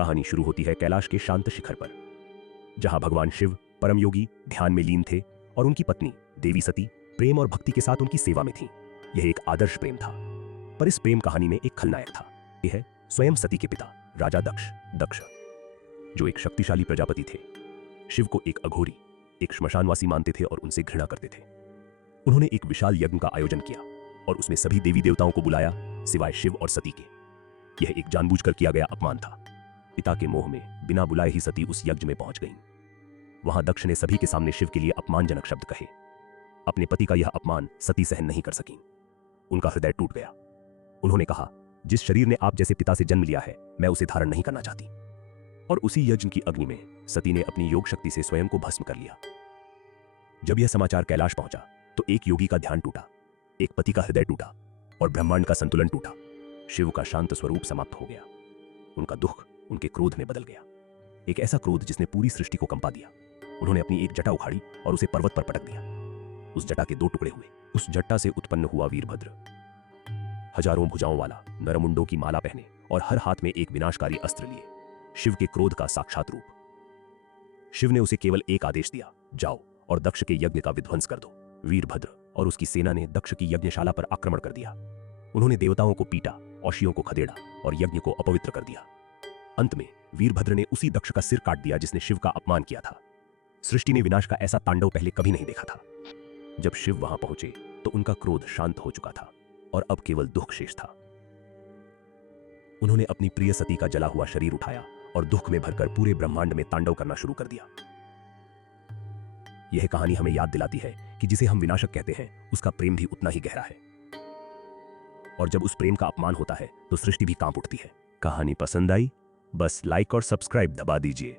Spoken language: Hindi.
कहानी शुरू होती है कैलाश के शांत शिखर पर, जहां भगवान शिव परम योगी ध्यान में लीन थे और उनकी पत्नी देवी सती प्रेम और भक्ति के साथ उनकी सेवा में थी। यह एक आदर्श प्रेम था, पर इस प्रेम कहानी में एक खलनायक था। यह है स्वयं सती के पिता राजा दक्ष, जो एक शक्तिशाली प्रजापति थे। शिव को एक अघोरी, एक श्मशानवासी मानते थे और उनसे घृणा करते थे। उन्होंने एक विशाल यज्ञ का आयोजन किया और उसमें सभी देवी देवताओं को बुलाया सिवाय शिव और सती के। यह एक जानबूझकर किया गया अपमान था। पिता के मोह में बिना बुलाए ही सती उस यज्ञ में पहुंच गईं। वहां दक्ष ने सभी के सामने शिव के लिए अपमानजनक शब्द कहे। अपने पति का यह अपमान सती सहन नहीं कर सकीं। उनका हृदय टूट गया। उन्होंने कहा, जिस शरीर ने आप जैसे पिता से जन्म लिया है, मैं उसे धारण नहीं करना चाहती। और उसी यज्ञ की अग्नि में सती ने अपनी योग शक्ति से स्वयं को भस्म कर लिया। जब यह समाचार कैलाश पहुंचा तो एक योगी का ध्यान टूटा, एक पति का हृदय टूटा और ब्रह्मांड का संतुलन टूटा। शिव का शांत स्वरूप समाप्त हो गया। उनका दुख उनके क्रोध में बदल गया, एक ऐसा क्रोध जिसने पूरी सृष्टि को कंपा दिया। उन्होंने अपनी एक जटा उखाड़ी और उसे पर्वत पर पटक दिया। उस जटा के 2 टुकड़े हुए। उस जटा से उत्पन्न हुआ वीरभद्र, हजारों भुजाओं वाला, नरमुंडों की माला पहने और हर हाथ में एक विनाशकारी अस्त्र लिए, शिव के क्रोध का साक्षात रूप। शिव ने उसे केवल एक आदेश दिया, जाओ और दक्ष के यज्ञ का विध्वंस कर दो। वीरभद्र और उसकी सेना ने दक्ष की यज्ञशाला पर आक्रमण कर दिया। उन्होंने देवताओं को पीटा, औषियों को खदेड़ा और यज्ञ को अपवित्र कर दिया। अंत में वीरभद्र ने उसी दक्ष का सिर काट दिया जिसने शिव का अपमान किया था। सृष्टि ने विनाश का ऐसा तांडव पहले कभी नहीं देखा था। जब शिव वहां पहुंचे तो उनका क्रोध शांत हो चुका था और अब केवल दुख शेष था। उन्होंने अपनी प्रिय सती का जला हुआ शरीर उठाया और दुख में भरकर पूरे ब्रह्मांड में तांडव करना शुरू कर दिया। यह कहानी हमें याद दिलाती है कि जिसे हम विनाशक कहते हैं, उसका प्रेम भी उतना ही गहरा है। और जब उस प्रेम का अपमान होता है तो सृष्टि भी कांप उठती है। कहानी पसंद आई? बस लाइक और सब्सक्राइब दबा दीजिए।